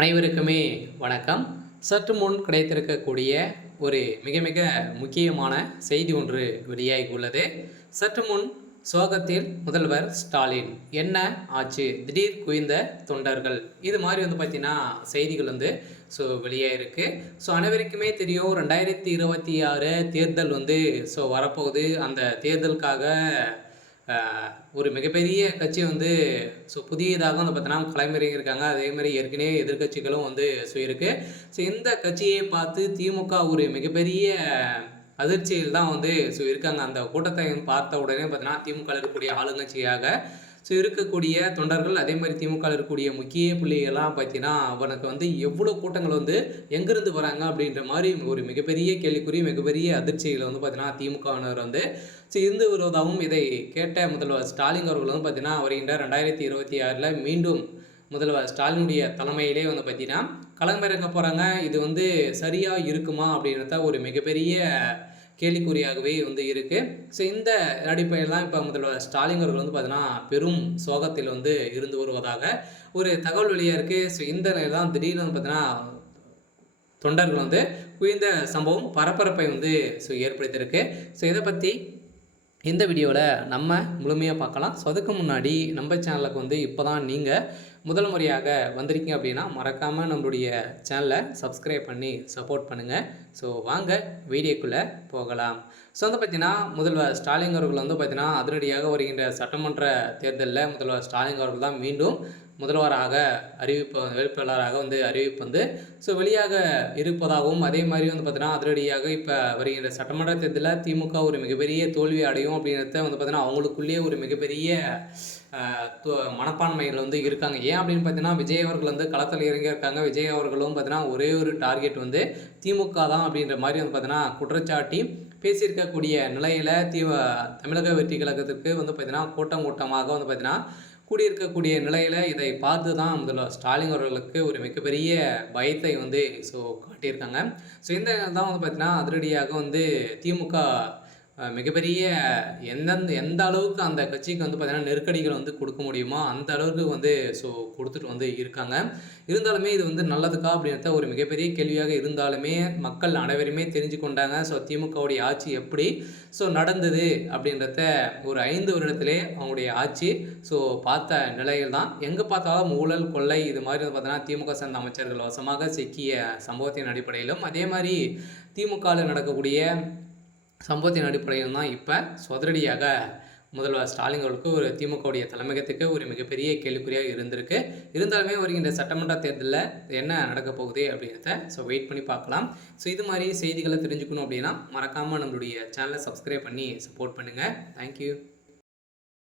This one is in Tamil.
அனைவருக்குமே வணக்கம். சற்று முன் கிடைத்திருக்கக்கூடிய ஒரு மிக மிக முக்கியமான செய்தி ஒன்று வெளியாகி உள்ளது. சற்று முன் சோகத்தில் முதல்வர் ஸ்டாலின், என்ன ஆச்சு, திடீர் குவிந்த தொண்டர்கள், இது மாதிரி பார்த்தீங்கன்னா செய்திகள் வெளியாயிருக்கு. அனைவருக்குமே தெரியும், 2026 தேர்தல் வரப்போகுது. அந்த தேர்தலுக்காக ஒரு மிகப்பெரிய கட்சி புதியதாக பார்த்தீங்கன்னா களமிறங்கியிருக்காங்க. அதேமாதிரி ஏற்கனவே எதிர்க்கட்சிகளும் இருக்கு. இந்த கட்சியை பார்த்து திமுக ஒரு மிகப்பெரிய அதிர்ச்சியில் தான் இருக்காங்க. அந்த கூட்டத்தை பார்த்த உடனே பார்த்தீங்கன்னா திமுக இருக்கக்கூடிய ஆளுங்கட்சியாக இருக்கக்கூடிய தொண்டர்கள், அதே மாதிரி திமுக இருக்கக்கூடிய முக்கிய புள்ளிகள்லாம் பார்த்தீங்கன்னா அவனுக்கு எவ்வளோ கூட்டங்கள் எங்கிருந்து வராங்க அப்படின்ற மாதிரி ஒரு மிகப்பெரிய கேள்விக்குறி, மிகப்பெரிய அதிர்ச்சியில் பார்த்தீங்கன்னா திமுகவினர் இருந்து வருவதாகவும், இதை கேட்ட முதல்வர் ஸ்டாலின் அவர்கள் பார்த்தீங்கன்னா வருகின்ற 2026 மீண்டும் முதல்வர் ஸ்டாலினுடைய தலைமையிலே பார்த்தீங்கன்னா களமிறங்க போகிறாங்க. இது சரியாக இருக்குமா அப்படின்றத ஒரு மிகப்பெரிய கேள்விக்குறியாகவே இருக்குது. இந்த அடிப்படையில் தான் இப்போ முதல்வர் ஸ்டாலின் அவர்கள் பார்த்தீங்கன்னா பெரும் சோகத்தில் இருந்து வருவதாக ஒரு தகவல் வெளியாக இருக்குது. இந்த நிலையில் தான் திடீர்னு பார்த்தீங்கன்னா தொண்டர்கள் குவிந்த சம்பவம் பரபரப்பை ஏற்படுத்தியிருக்கு. இதை பற்றி இந்த வீடியோவில் நம்ம முழுமையாக பார்க்கலாம். அதுக்கு முன்னாடி நம்ம சேனலுக்கு இப்போ தான் நீங்கள் முதல் முறையாக வந்திருக்கீங்க அப்படின்னா மறக்காமல் நம்மளுடைய சேனலை சப்ஸ்கிரைப் பண்ணி சப்போர்ட் பண்ணுங்கள். வாங்க வீடியோக்குள்ளே போகலாம். பார்த்தீங்கன்னா முதல்வர் ஸ்டாலின் அவர்கள் பார்த்தீங்கன்னா அதிரடியாக வருகின்ற சட்டமன்ற தேர்தலில் முதல்வர் ஸ்டாலின் அவர்கள் தான் மீண்டும் முதல்வராக வேட்பாளராக அறிவிப்பு வெளியாக இருப்பதாகவும், அதே மாதிரி பார்த்தீங்கன்னா அதிரடியாக இப்போ வருகின்ற சட்டமன்ற தேர்தலில் திமுக ஒரு மிகப்பெரிய தோல்வி அடையும் அப்படின்றத பார்த்தீங்கன்னா அவங்களுக்குள்ளேயே ஒரு மிகப்பெரிய மனப்பான்மையில் இருக்காங்க. ஏன் அப்படின்னு பார்த்தீங்கன்னா விஜய் அவர்கள் களத்தில் இறங்கியிருக்காங்க. விஜய் அவர்களும் பார்த்தீங்கன்னா ஒரே ஒரு டார்கெட் திமுக தான் அப்படின்ற மாதிரி பார்த்தீங்கன்னா குற்றச்சாட்டி பேசியிருக்கக்கூடிய நிலையில் தமிழக வெற்றி கழகத்திற்கு பார்த்தீங்கன்னா கூட்டமாக பார்த்தீங்கன்னா கூடியிருக்கக்கூடிய நிலையில் இதை பார்த்து தான் முதல்வர் ஸ்டாலின் அவர்களுக்கு ஒரு மிகப்பெரிய பயத்தை காட்டியிருக்காங்க. இந்த தான் பார்த்தீங்கன்னா அதிரடியாக திமுக மிகப்பெரிய எந்த அளவுக்கு அந்த கட்சிக்கு பார்த்தீங்கன்னா நெருக்கடிகள் கொடுக்க முடியுமோ அந்த அளவுக்கு கொடுத்துட்டு இருக்காங்க. இருந்தாலுமே இது நல்லதுக்கா அப்படின்றத ஒரு மிகப்பெரிய கேள்வியாக இருந்தாலுமே மக்கள் அனைவருமே தெரிஞ்சு கொண்டாங்க. திமுகவுடைய ஆட்சி எப்படி நடந்தது அப்படின்றத ஒரு 5 வருடத்திலே அவங்களுடைய ஆட்சி பார்த்த நிலையில் தான் எங்கே பார்த்தாலும் ஊழல், கொள்ளை, இது மாதிரி பார்த்தீங்கன்னா திமுக சேர்ந்த அமைச்சர்கள் வசமாக சிக்கிய சம்பவத்தின் அடிப்படையிலும், அதே மாதிரி திமுகவில் நடக்கக்கூடிய சம்பவத்தின் அடிப்படையில் தான் இப்போ அதிரடியாக முதல்வர் ஸ்டாலின் அவர்களுக்கு ஒரு திமுகவுடைய தலைமையகத்துக்கு ஒரு மிகப்பெரிய கேள்விக்குறியாக இருந்திருக்கு. இருந்தாலுமே வருகின்ற சட்டமன்ற தேர்தலில் என்ன நடக்க போகுது அப்படின்றத வெயிட் பண்ணி பார்க்கலாம். இது மாதிரி செய்திகளை தெரிஞ்சுக்கணும் அப்படின்னா மறக்காமல் நம்மளுடைய சேனலை சப்ஸ்கிரைப் பண்ணி சப்போர்ட் பண்ணுங்கள். தேங்க்யூ.